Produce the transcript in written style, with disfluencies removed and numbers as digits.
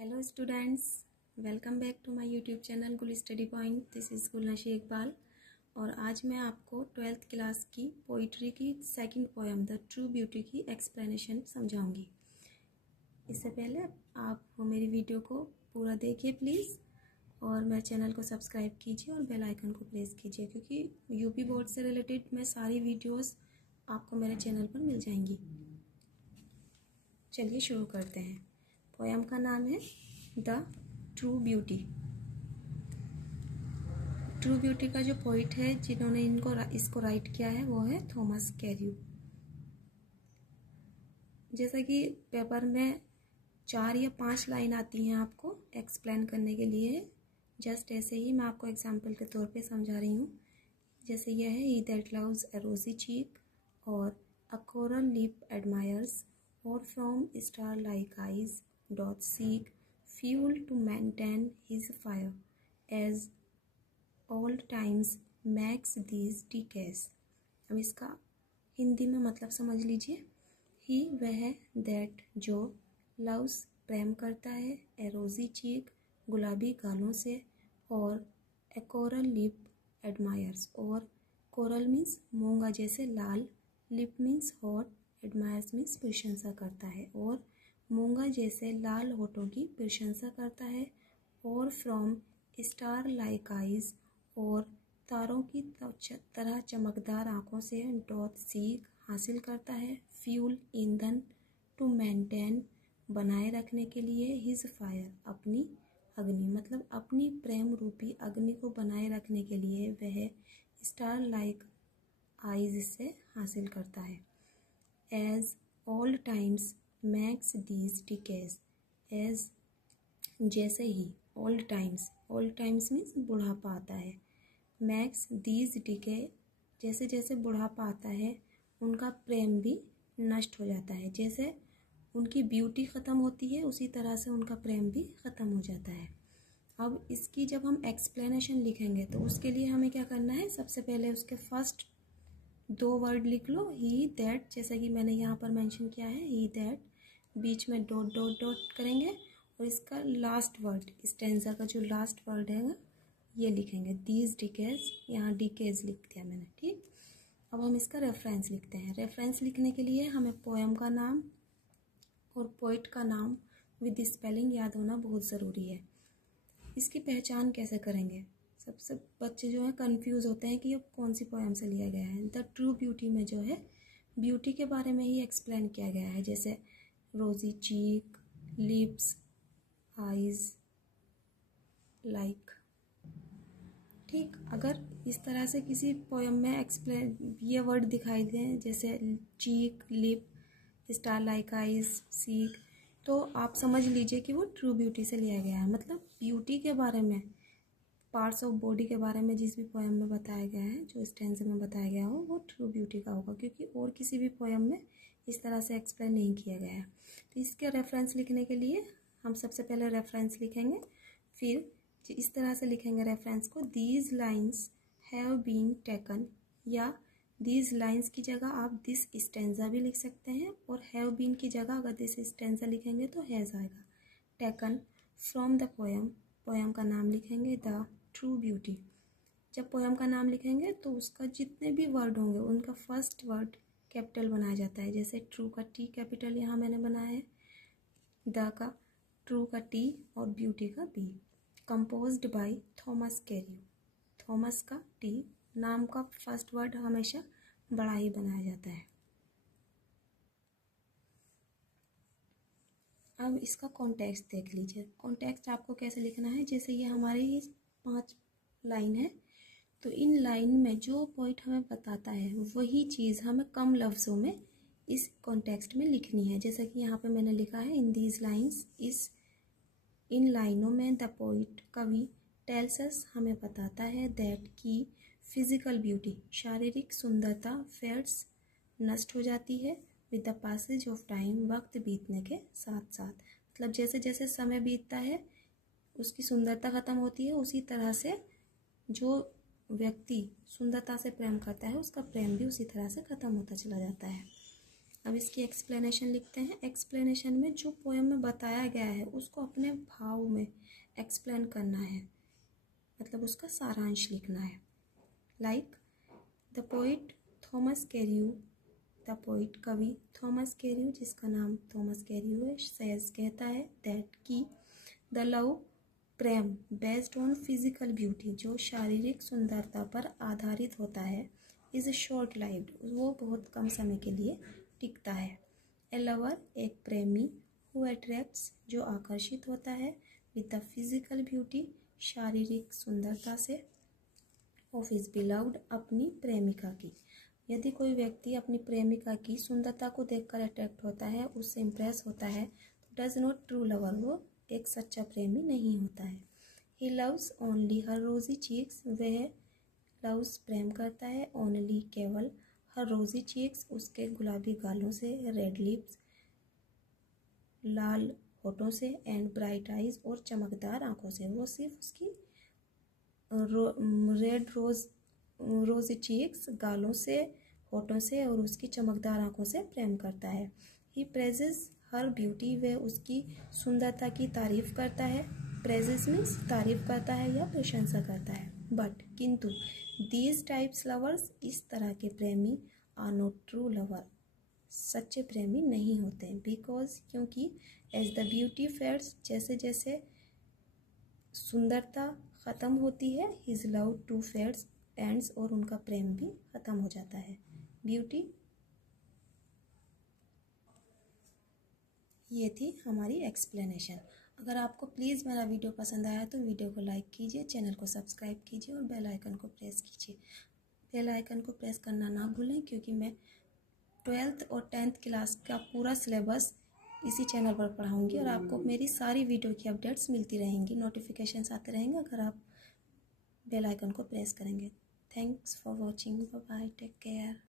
Hello students, welcome back to my YouTube channel Gul study point. This is Gulnashi Iqbal और आज मैं आपको 12th क्लास की पोइट्री की second poem the true beauty की एक्सप्लेनेशन समझाऊंगी। इससे पहले आप मेरी वीडियो को पूरा देखिए प्लीज़ और मेरे चैनल को सब्सक्राइब कीजिए और बेल आइकन को प्रेस कीजिए क्योंकि यूपी बोर्ड से रिलेटेड मैं सारी वीडियोस आपको मेरे चैनल पर मिल जाएंगी। चलिए शुरू करते हैं। पोएम का नाम है the true beauty. True beauty का जो पोइट है जिन्होंने इसको राइट किया है वो है थॉमस कैर्यू। जैसा कि पेपर में 4 या 5 लाइन आती हैं आपको एक्सप्लेन करने के लिए, जस्ट ऐसे ही मैं आपको एग्जाम्पल के तौर पे समझा रही हूँ। जैसे यह है ही दैट लव्स अ रोजी चीक और अ कोरल लिप एडमायर्स और from star like eyes doth seek fuel to maintain his fire, as old times makes these decays। अब इसका हिंदी में मतलब समझ लीजिए। ही वह दैट जो लव्स प्रेम करता है, ए रोजी चीक गुलाबी गालों से, और ए कोरल लिप एडमायर्स, और कोरल मीन्स मूंगा जैसे लाल, लिप मीन्स हॉट, एडमायर्स मीन्स प्रशंसा करता है, और मूंगा जैसे लाल होठों की प्रशंसा करता है, और फ्रॉम स्टार लाइक आइज, और तारों की तरह चमकदार आँखों से, डॉथ सीक हासिल करता है, फ्यूल ईंधन, टू मेंटेन बनाए रखने के लिए, हिज फायर अपनी अग्नि मतलब अपनी प्रेम रूपी अग्नि को बनाए रखने के लिए वह स्टार लाइक आइज से हासिल करता है। As all times makes these decays, as जैसे ही, ऑल टाइम्स मीन्स बुढ़ापा आता है, मैक्स दीज डिके जैसे जैसे बुढ़ापा आता है उनका प्रेम भी नष्ट हो जाता है। जैसे उनकी ब्यूटी ख़त्म होती है उसी तरह से उनका प्रेम भी ख़त्म हो जाता है। अब इसकी जब हम एक्सप्लेनेशन लिखेंगे तो उसके लिए हमें क्या करना है, सबसे पहले उसके फर्स्ट 2 वर्ड लिख लो, ही दैट, जैसा कि मैंने यहाँ पर मेंशन किया है ही दैट, बीच में डॉट डॉट डॉट करेंगे और इसका लास्ट वर्ड, स्टेंजा का जो लास्ट वर्ड है ये लिखेंगे दीज डिकेज, यहाँ डिकेज लिख दिया मैंने, ठीक। अब हम इसका रेफरेंस लिखते हैं। रेफरेंस लिखने के लिए हमें पोएम का नाम और पोइट का नाम विद स्पेलिंग याद होना बहुत ज़रूरी है। इसकी पहचान कैसे करेंगे, सबसे बच्चे जो है कंफ्यूज होते हैं कि ये कौन सी पोएम से लिया गया है। द ट्रू ब्यूटी में जो है ब्यूटी के बारे में ही एक्सप्लेन किया गया है, जैसे रोजी चीक, लिप्स, आइज, लाइक, ठीक। अगर इस तरह से किसी पोएम में एक्सप्लेन ये वर्ड दिखाई दें जैसे cheek, lip, star like eyes, seek, तो आप समझ लीजिए कि वो ट्रू ब्यूटी से लिया गया है। मतलब ब्यूटी के बारे में, पार्ट्स ऑफ बॉडी के बारे में जिस भी पोएम में बताया गया है, जो स्टेंजा में बताया गया हो, वो ट्रू ब्यूटी का होगा, क्योंकि और किसी भी पोएम में इस तरह से एक्सप्लेन नहीं किया गया है। तो इसके रेफरेंस लिखने के लिए हम सबसे पहले रेफरेंस लिखेंगे, फिर इस तरह से लिखेंगे रेफरेंस को, these lines have been taken, या दीज लाइन्स की जगह आप दिस स्टेंजा भी लिख सकते हैं, और हैव बीन की जगह अगर दिस स्टेंजा लिखेंगे तो हैज़ आएगा। Taken from the poem, poem का नाम लिखेंगे द ट्रू ब्यूटी। जब पोएम का नाम लिखेंगे तो उसका जितने भी वर्ड होंगे उनका फर्स्ट वर्ड कैपिटल बनाया जाता है। जैसे ट्रू का टी कैपिटल यहाँ मैंने बनाया है, द का, ट्रू का टी और ब्यूटी का B. Composed by Thomas Carew, Thomas का टी, नाम का फर्स्ट वर्ड हमेशा बड़ा ही बनाया जाता है। अब इसका कॉन्टेक्स्ट देख लीजिए। कॉन्टेक्स्ट आपको कैसे लिखना है, जैसे ये हमारी 5 लाइन है, तो इन लाइन में जो पॉइंट हमें बताता है वही चीज़ हमें कम लफ्ज़ों में इस कॉन्टेक्स्ट में लिखनी है। जैसा कि यहाँ पे मैंने लिखा है इन दीज लाइन्स, इन लाइनों में द पोइट, कवि, टेल्स अस हमें बताता है, दैट की फिजिकल ब्यूटी शारीरिक सुंदरता फेड्स नष्ट हो जाती है, with the passage of time वक्त बीतने के साथ साथ। मतलब जैसे जैसे समय बीतता है उसकी सुंदरता ख़त्म होती है, उसी तरह से जो व्यक्ति सुंदरता से प्रेम करता है उसका प्रेम भी उसी तरह से ख़त्म होता चला जाता है। अब इसकी एक्सप्लेनेशन लिखते हैं। एक्सप्लेनेशन में जो पोएम में बताया गया है उसको अपने भाव में एक्सप्लेन करना है, मतलब उसका सारांश लिखना है। Like the poet Thomas Carew, the poet कवि थॉमस कैरियू, जिसका नाम थॉमस कैरियू है, सेज कहता है दैट कि the love Prem based on physical beauty, जो शारीरिक सुंदरता पर आधारित होता है, इज शॉर्ट लाइव्ड, वो बहुत कम समय के लिए टिकता है। ए लवर एक प्रेमी, हु अट्रैक्ट्स जो आकर्षित होता है, विद द फिजिकल ब्यूटी शारीरिक सुंदरता से, ऑफ हिज बिलव्ड अपनी प्रेमिका की। यदि कोई व्यक्ति अपनी प्रेमिका की सुंदरता को देखकर अट्रैक्ट होता है, उससे इम्प्रेस होता है, तो डज नॉट ट्रू लवर, वो एक सच्चा प्रेमी नहीं होता है। ही लव्स ओनली हर रोजी चीक्स, वह लव्स प्रेम करता है ओनली केवल हर रोजी चीक्स उसके गुलाबी गालों से, रेड लिप्स लाल होठों से, एंड ब्राइट आइज और चमकदार आंखों से। वो सिर्फ उसकी रेड रोज चीक्स गालों से, होठों से और उसकी चमकदार आंखों से प्रेम करता है। ही प्रेजेस हर ब्यूटी, वह उसकी सुंदरता की तारीफ करता है। प्रेजेस मीन्स तारीफ करता है या प्रशंसा करता है। बट किंतु दीज टाइप्स लवर्स, इस तरह के प्रेमी, आर नॉट ट्रू लवर, सच्चे प्रेमी नहीं होते। बिकॉज क्योंकि एज द ब्यूटी फेड्स, जैसे जैसे सुंदरता ख़त्म होती है, his love too fades ends, और उनका प्रेम भी ख़त्म हो जाता है। ब्यूटी, ये थी हमारी एक्सप्लेनेशन। अगर आपको प्लीज़ मेरा वीडियो पसंद आया तो वीडियो को लाइक कीजिए, चैनल को सब्सक्राइब कीजिए और बेल आइकन को प्रेस कीजिए। बेल आइकन को प्रेस करना ना भूलें, क्योंकि मैं 12th और 10th क्लास का पूरा सिलेबस इसी चैनल पर पढ़ाऊँगी और आपको मेरी सारी वीडियो की अपडेट्स मिलती रहेंगी, नोटिफिकेशंस आते रहेंगे अगर आप बेल आइकन को प्रेस करेंगे। Thanks for watching, bye bye, take care.